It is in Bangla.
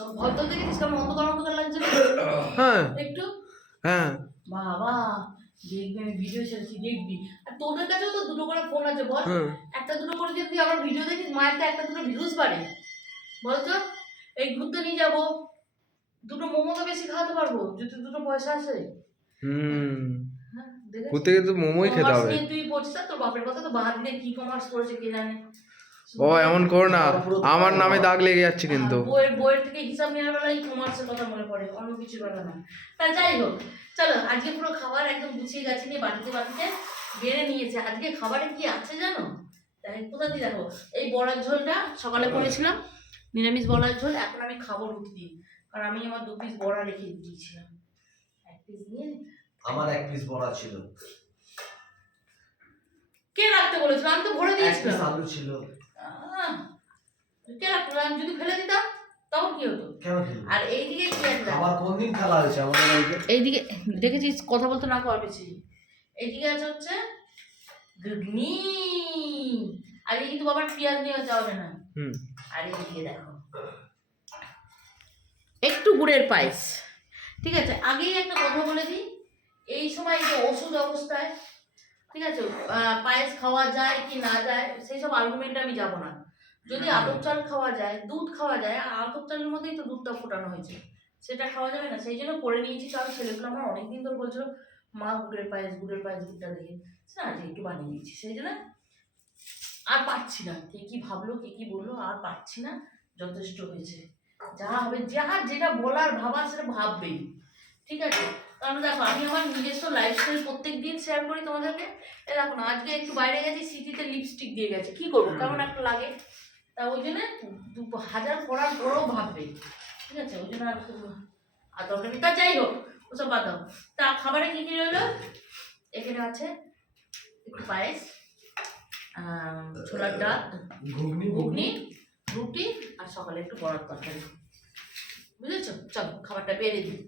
সব ভয় তো দেখেছিস কেমন অন্ধকার অন্ধকার লাগছে না? হ্যাঁ একটু হ্যাঁ বাবা দেখবি আমি ভিডিও ছেড়েছি দেখবি। আর তোদের কাছেও তো দুটো করে ফোন আছে বল, হ্যাঁ একটা দুটো করে যদি তুই আমার ভিডিও দেখিস মায়ের তো একটা দুটো ভিউজ বাড়ে বলতো। এই ঘুরতে নিয়ে যাবো, দুটো মোমো তো বেশি খাওয়াতে পারবো যদি দুটো পয়সা আসে। হ্যাঁ দেখেছিস? ঘুরতে গেলে তো মোমোই খেতে কমার্স হবে। নিয়ে তুই পড়ছিস আর তোর বাপের কথা তো বাদ দিয়ে কি কমার্স করেছে কে জানে। ও এমন করো না, আমার নামে দাগ লেগে যাচ্ছে কিন্তু। বইয়ের থেকে হিসাব নেওয়ার বেলায় কমার্সের কথা মনে পড়ে, অন্য কিছুর বেলা না। তা যাই হোক, চলো আজকে পুরো খাবার একদম গুছিয়ে গাছি নিয়ে বাটিতে বাটিতে বেড়ে নিয়েছে। আজকে খাবারে কি আছে জানো? তাই কোথা দিয়ে দেখো, এই বড়ার ঝোলটা সকালে করেছিলাম, নিরামিষ বড়ার ঝোল। এখন আমি খাবো রুটি দিয়ে, কারণ আমি আমার 2 পিস বড়া রেখে দিয়েছিলাম। 1 পিস নিয়ে আমার 1 পিস বড়া ছিল। কে রাখতে বলেছিল? আমি তো ভরে 1 পিস দিয়েছিলাম। আলু ছিল। কে রাখতো? আমি যদি ফেলে দিতাম তখন কি হতো? কেন খেলি? আর এইদিকে কি আছে? আবার কোন দিন খেলা হয়েছে আমাদের বাড়িতে? এইদিকে দেখেছিস, কথা বলতে না কর বেশি। এইদিকে আছে হচ্ছে ঘুগনি, আর এই কিন্তু বাবার পেঁয়াজ নিয়ে যাওয়া না। আর এইদিকে দেখো একটু গুড়ের পায়েস। ঠিক আছে, আগেই একটা কথা বলে দিই, এই সময় যে ওষুধ অবস্থায়, ঠিক আছে, পায়েস খাওয়া যায় কি না যায় সেই সব আর্গুমেন্টে আমি যাব না। যদি আতপ চাল খাওয়া যায়, দুধ খাওয়া যায়, আর আতপ চালের মধ্যেই তো দুধটা ফোটানো হয়েছে, সেটা খাওয়া যাবে না? সেই জন্য করে নিয়েছি। কারণ ছেলেগুলো আমার অনেকদিন ধরে বলছিল মা গুড়ের পায়েস দুধটা দেখে না, আজকে একটু বানিয়ে দিয়েছি। সেই জন্য আর পারছি না, কে কি ভাবলো কে কি বললো আর পারছি না, যথেষ্ট হয়েছে। যা হবে, যার যেটা বলার ভাবা সেটা ভাববেই, ঠিক আছে? কারণ দেখো আমি আমার নিজস্ব লাইফস্টাইল প্রত্যেক দিন শেয়ার করি তোমাদেরকে। দেখো না, আজকে একটু বাইরে গেছি, সিটিতে লিপস্টিক দিয়ে গেছে, কি করবো, কেমন একটা লাগে। তা ওই জন্য 1000 করার পরেও ভাববে, ঠিক আছে? ওই জন্য আর দরকার নেই। তা যাই হোক, ওসব বাদ দাও। তা খাবারে কি কি রইলো? এখানে আছে একটু পায়েস, ছোলার ডাল, ঘুগনি, রুটি, আর সকালে একটু বড়ার তরকারি। বুঝেছো? চলো খাবারটা বেড়ে দিই।